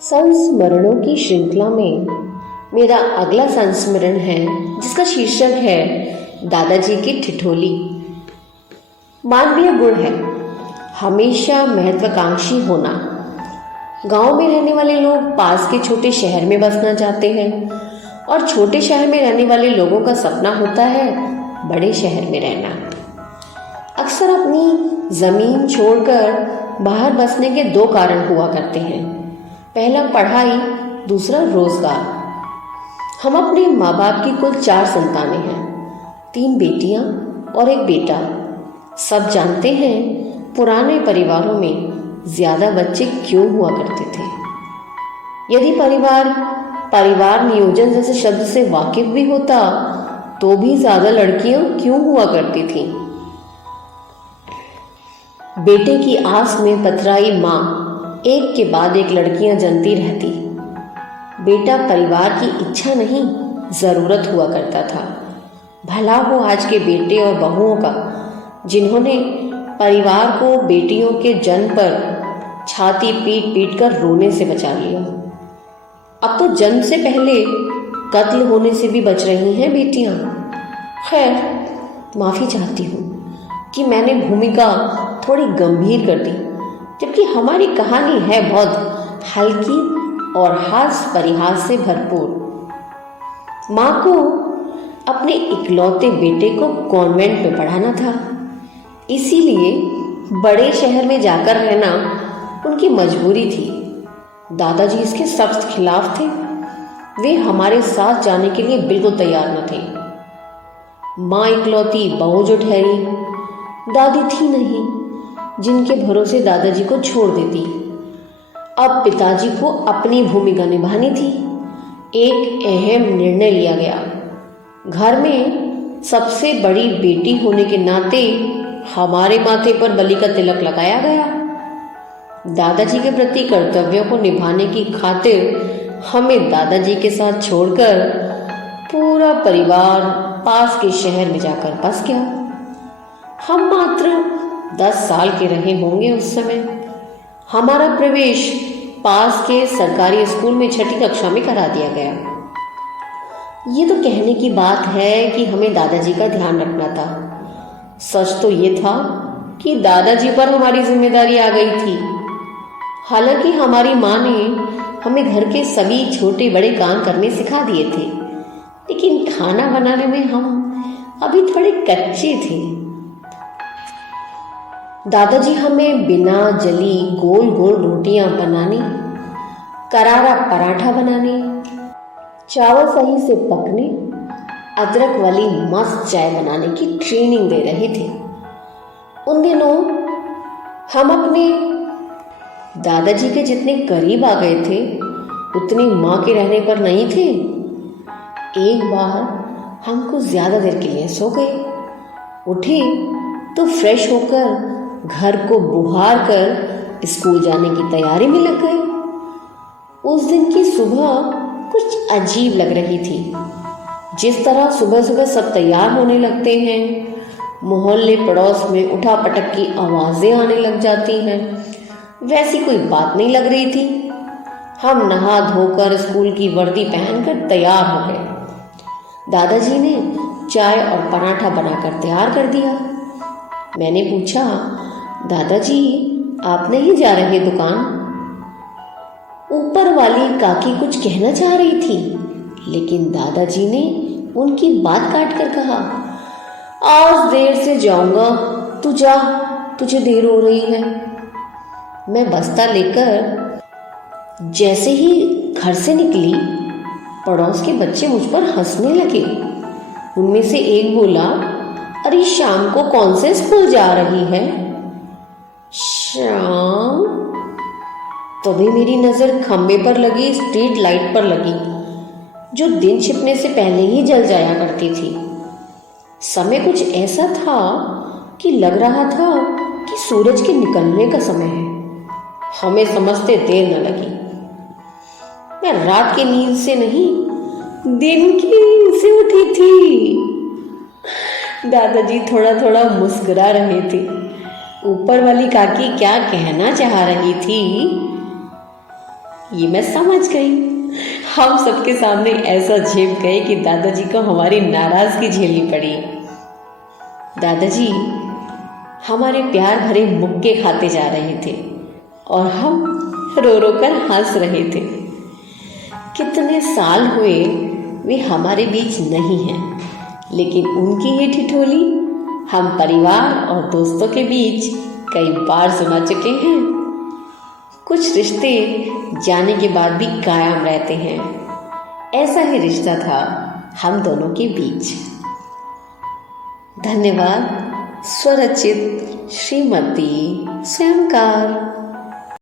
संस्मरणों की श्रृंखला में मेरा अगला संस्मरण है जिसका शीर्षक है दादाजी की ठिठोली। मानवीय गुण है हमेशा महत्वाकांक्षी होना। गांव में रहने वाले लोग पास के छोटे शहर में बसना चाहते हैं और छोटे शहर में रहने वाले लोगों का सपना होता है बड़े शहर में रहना। अक्सर अपनी जमीन छोड़कर बाहर बसने के दो कारण हुआ करते हैं, पहला पढ़ाई, दूसरा रोजगार। हम अपने माँ बाप की कुल 4 संतानें हैं, 3 बेटियां और 1 बेटा। सब जानते हैं पुराने परिवारों में ज्यादा बच्चे क्यों हुआ करते थे। यदि परिवार नियोजन जैसे शब्द से वाकिफ भी होता तो भी ज्यादा लड़कियां क्यों हुआ करती थीं। बेटे की आस में पथराई माँ एक के बाद एक लड़कियां जनती रहती। बेटा परिवार की इच्छा नहीं, जरूरत हुआ करता था। भला हो आज के बेटे और बहुओं का, जिन्होंने परिवार को बेटियों के जन्म पर छाती पीट पीट कर रोने से बचा लिया। अब तो जन्म से पहले कत्ल होने से भी बच रही हैं बेटियां। खैर, माफी चाहती हूँ कि मैंने भूमिका थोड़ी गंभीर कर दी, जबकि हमारी कहानी है बहुत हल्की और हास्य परिहास से भरपूर। माँ को अपने इकलौते बेटे को कॉन्वेंट में पढ़ाना था, इसीलिए बड़े शहर में जाकर रहना उनकी मजबूरी थी। दादाजी इसके सख्त खिलाफ थे। वे हमारे साथ जाने के लिए बिल्कुल तैयार न थे। माँ इकलौती बहू जो ठहरी, दादी थी नहीं जिनके भरोसे दादाजी को छोड़ देती। अब पिताजी को अपनी भूमिका निभानी थी। एक अहम निर्णय लिया गया। घर में सबसे बड़ी बेटी होने के नाते हमारे माथे पर बलि का तिलक लगाया गया। दादाजी के प्रति कर्तव्यों को निभाने की खातिर हमें दादाजी के साथ छोड़कर पूरा परिवार पास के शहर में जाकर बस गया। हम मात्र 10 साल के रहे होंगे उस समय। हमारा प्रवेश पास के सरकारी स्कूल में 6ठी कक्षा में करा दिया गया। ये तो कहने की बात है कि हमें दादाजी का ध्यान रखना था। सच तो ये था कि दादाजी पर हमारी जिम्मेदारी आ गई थी। हालांकि हमारी माँ ने हमें घर के सभी छोटे बड़े काम करने सिखा दिए थे, लेकिन खाना बनाने में हम अभी थोड़े कच्चे थे। दादाजी हमें बिना जली गोल गोल रोटियां बनाने, करारा पराठा बनाने, चावल सही से पकने, अदरक वाली मस्त चाय बनाने की ट्रेनिंग दे रहे थे। उन दिनों हम अपने दादाजी के जितने करीब आ गए थे उतनी माँ के रहने पर नहीं थे। एक बार हम कुछ ज्यादा देर के लिए सो गए। उठे तो फ्रेश होकर घर को बुहार कर स्कूल जाने की तैयारी में लग गए। उस दिन की सुबह कुछ अजीब लग रही थी। जिस तरह सुबह सुबह सब तैयार होने लगते हैं, मोहल्ले पड़ोस में उठापटक की आवाजें आने लग जाती हैं, वैसी कोई बात नहीं लग रही थी। हम नहा धोकर स्कूल की वर्दी पहनकर तैयार हो गए। दादाजी ने चाय और पराठा बनाकर तैयार कर दिया। मैंने पूछा, दादाजी आप नहीं जा रहे दुकान? ऊपर वाली काकी कुछ कहना चाह रही थी, लेकिन दादाजी ने उनकी बात काट कर कहा, आज देर से जाऊंगा, तू जा, तुझे देर हो रही है। मैं बस्ता लेकर जैसे ही घर से निकली, पड़ोस के बच्चे मुझ पर हंसने लगे। उनमें से एक बोला, अरे शाम को कौन से स्कूल जा रही है? शाम? तभी मेरी नजर खंबे पर लगी स्ट्रीट लाइट पर लगी, जो दिन छिपने से पहले ही जल जाया करती थी। समय कुछ ऐसा था कि लग रहा था कि सूरज के निकलने का समय है। हमें समझते देर न लगी। मैं रात की नींद से नहीं, दिन की नींद से उठी थी। दादाजी थोड़ा थोड़ा मुस्कुरा रहे थे। ऊपर वाली काकी क्या कहना चाह रही थी ये मैं समझ गई। हम सबके सामने ऐसा झेप गए कि दादाजी को हमारी नाराजगी झेलनी पड़ी। दादाजी हमारे प्यार भरे मुक्के खाते जा रहे थे और हम रो रो कर हंस रहे थे। कितने साल हुए वे हमारे बीच नहीं हैं, लेकिन उनकी ये ठिठोली हम परिवार और दोस्तों के बीच कई बार सुना चुके हैं। कुछ रिश्ते जाने के बाद भी कायम रहते हैं। ऐसा ही रिश्ता था हम दोनों के बीच। धन्यवाद। स्वरचित श्रीमती स्वयंकार।